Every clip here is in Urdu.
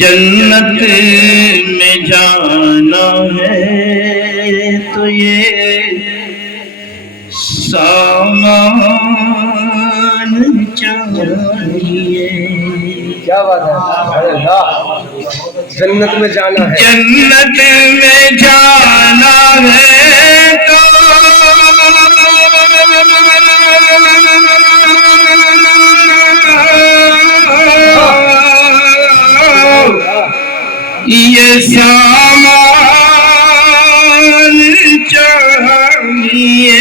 جنت میں جانا ہے تو یہ سامان چاہیے. کیا بات ہے. جنت میں جانا ہے، جنت میں جانا ہے تو یہ سامان چاہیے.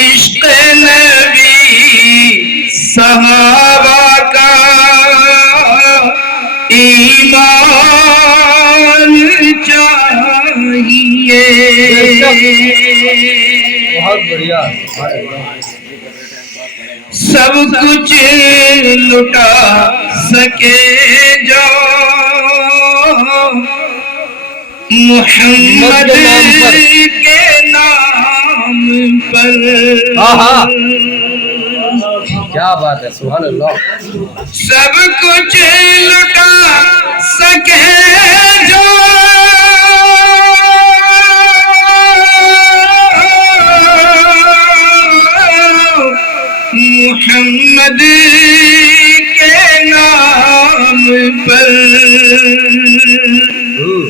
عشق نبی صحابہ کا ایمان چاہیے. بہت بڑھیا. سب کچھ لٹا سکے جو محمد کے نام پر. کیا بات ہے. سبحان اللہ. سب کچھ لٹا سکے جو محمد کے نام پر.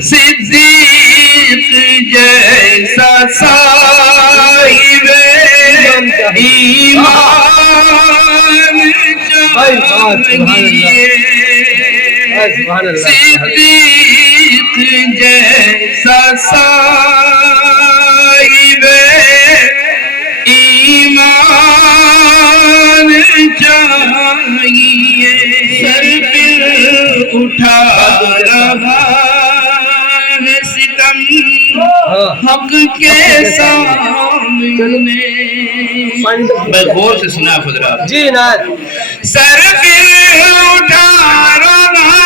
صدیق جیسا صاحب ایمان چاہیے. صدیق جیسا صاحب ایمان چاہیے. سر پہ اٹھا رہا ہے ستم حق کے سامنے. میں غور سے سنا حضرات. جی نات. سر پہ اٹھا رہا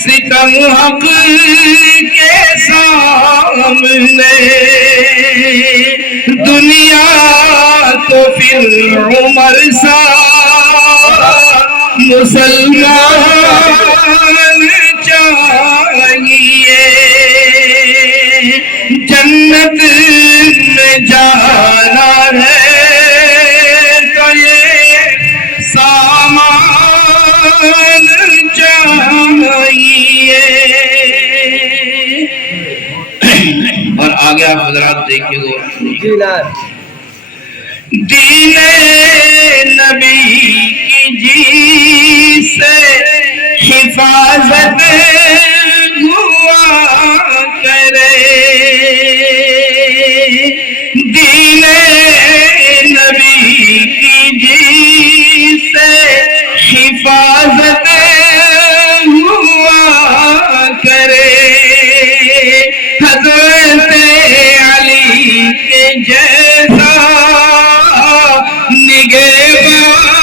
ستم حق کے سامنے. دنیا تو پھر عمر سا مسلمان چاہیے. جنت میں جانا ہے تو یہ سامان چاہیے. اور آگے آپ حضرات دیکھیے گا. دین نبی کی جی سے حفاظت ہوا کرے. دین نبی کی جی سے حفاظت ہوا کرے. حضرت علی کے جیسا نگہبان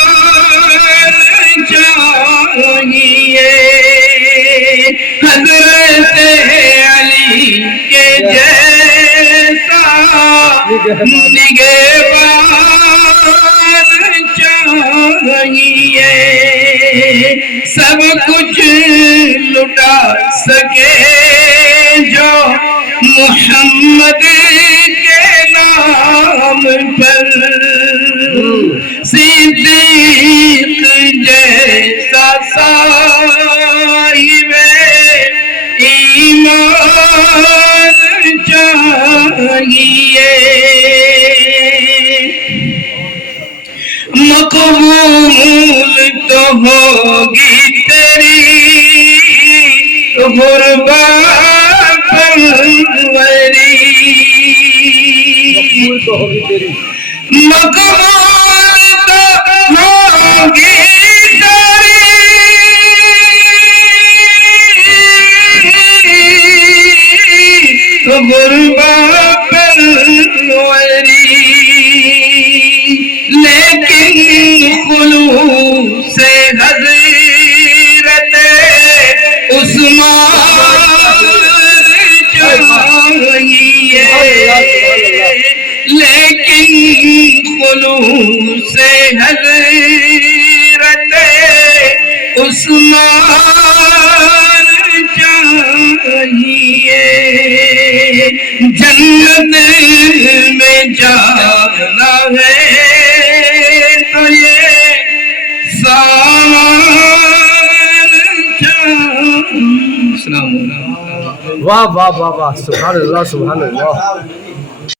چاہیے. حضرت علی کے جیسا نگہبان چاہیے. سب کچھ لٹا سکے جو محمد کے نام پر. صدیق جیسا صاحب ایمان چاہیے. مقبول تو ہوگی تیری غربت پروری. مقبول تو ہوگی تیری غربت پروری. لیکن خلوص سے حضرت عثمان لیکن خلوص حضرت عثمان چاہیے جنت میں جانا ہے تو یہ سامان چاہیے. السلام علیکم. واہ واہ واہ واہ، سبحان اللہ سبحان اللہ.